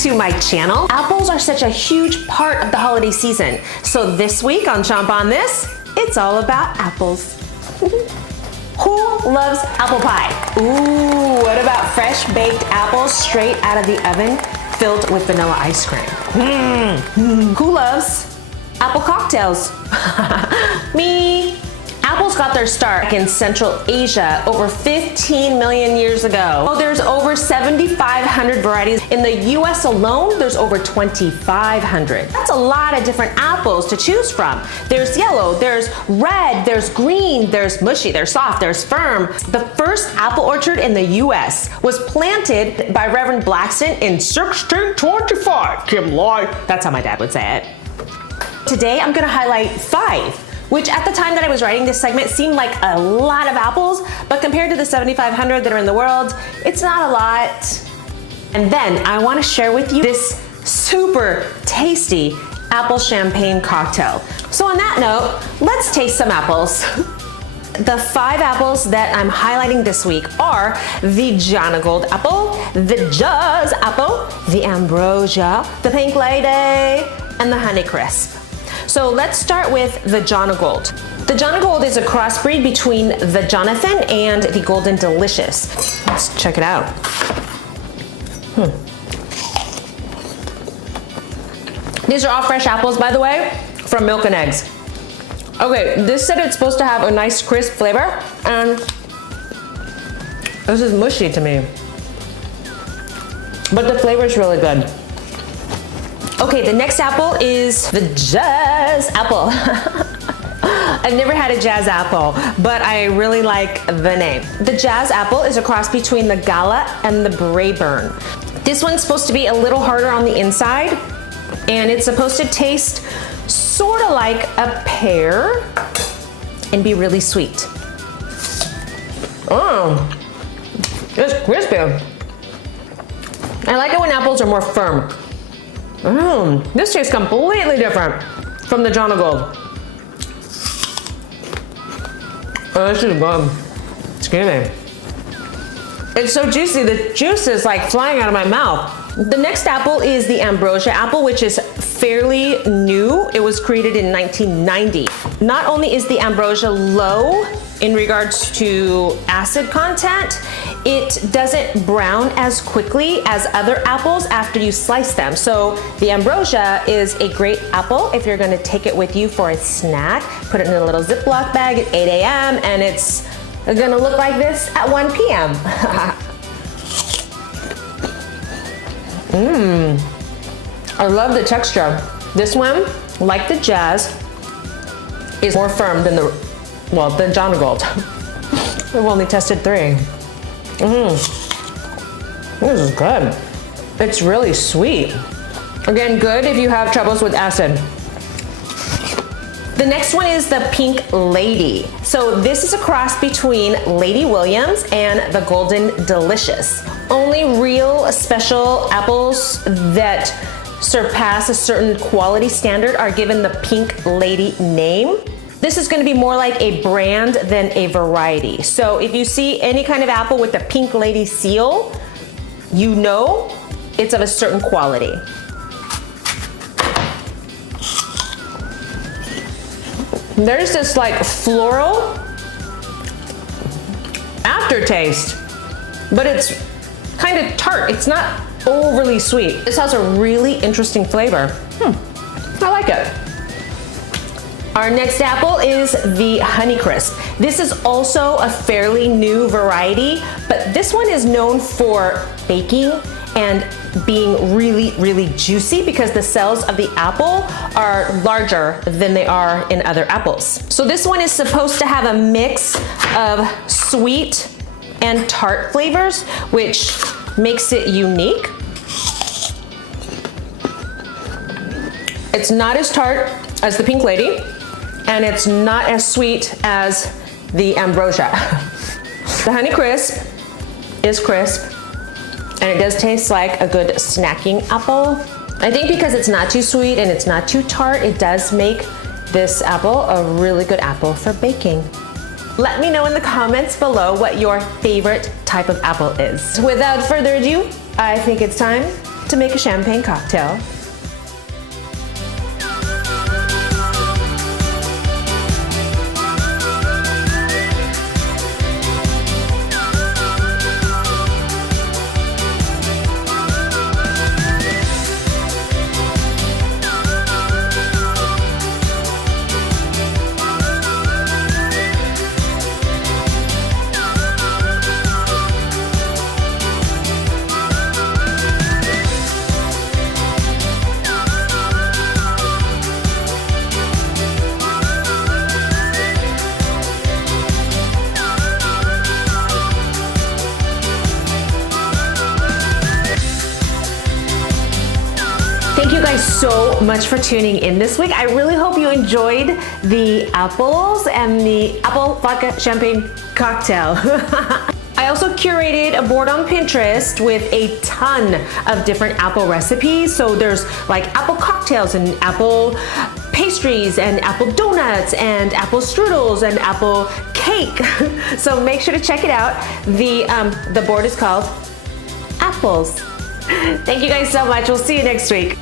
to my channel. Apples are such a huge part of the holiday season. So this week on Chomp On This, it's all about apples. Who loves apple pie? Ooh, what about fresh baked apples straight out of the oven filled with vanilla ice cream? Who loves apple cocktails? Me. Apples got their start in Central Asia over 15 million years ago. Oh, there's over 7,500 varieties. In the US alone, there's over 2,500. That's a lot of different apples to choose from. There's yellow, there's red, there's green, there's mushy, there's soft, there's firm. The first apple orchard in the US was planted by Reverend Blackson in 1625. Kimlai. That's how my dad would say it. Today, I'm gonna highlight 5, which at the time that I was writing this segment seemed like a lot of apples, but compared to the 7,500 that are in the world, it's not a lot. And then I wanna share with you this super tasty apple champagne cocktail. So on that note, let's taste some apples. The 5 apples that I'm highlighting this week are the Jonagold apple, the Jazz apple, the ambrosia, the pink lady, and the honeycrisp. So let's start with the Jonagold. The Jonagold is a crossbreed between the Jonathan and the Golden Delicious. Let's check it out. These are all fresh apples, by the way, from Milk and Eggs. Okay, this said it's supposed to have a nice crisp flavor, and this is mushy to me. But the flavor is really good. Okay, the next apple is the Jazz apple. I've never had a Jazz apple, but I really like the name. The Jazz apple is a cross between the Gala and the Braeburn. This one's supposed to be a little harder on the inside, and it's supposed to taste sort of like a pear and be really sweet. Oh, it's crispy. I like it when apples are more firm. This tastes completely different from the Jonagold. Oh, this is good. Excuse me. It's so juicy, the juice is like flying out of my mouth. The next apple is the ambrosia apple, which is fairly new. It was created in 1990. Not only is the ambrosia low in regards to acid content, it doesn't brown as quickly as other apples after you slice them. So the ambrosia is a great apple if you're gonna take it with you for a snack. Put it in a little Ziploc bag at 8 a.m. and it's gonna look like this at 1 p.m. I love the texture. This one, like the Jazz, is more firm than the Jonagold. We've only tested 3. This is good. It's really sweet. Again, good if you have troubles with acid. The next one is the Pink Lady. So this is a cross between Lady Williams and the Golden Delicious. Only real special apples that surpass a certain quality standard are given the Pink Lady name. This is gonna be more like a brand than a variety. So if you see any kind of apple with the Pink Lady seal, you know it's of a certain quality. There's this like floral aftertaste, but it's kind of tart. It's not overly sweet. This has a really interesting flavor. I like it. Our next apple is the honeycrisp. This is also a fairly new variety, but this one is known for baking and being really, really juicy because the cells of the apple are larger than they are in other apples. So this one is supposed to have a mix of sweet and tart flavors, which makes it unique. It's not as tart as the Pink Lady, and it's not as sweet as the ambrosia. The honeycrisp is crisp, and it does taste like a good snacking apple. I think because it's not too sweet and it's not too tart, it does make this apple a really good apple for baking. Let me know in the comments below what your favorite type of apple is. Without further ado, I think it's time to make a champagne cocktail. Thank you guys so much for tuning in this week. I really hope you enjoyed the apples and the apple vodka champagne cocktail. I also curated a board on Pinterest with a ton of different apple recipes. So there's like apple cocktails and apple pastries and apple donuts and apple strudels and apple cake. So make sure to check it out. The board is called Apples. Thank you guys so much. We'll see you next week.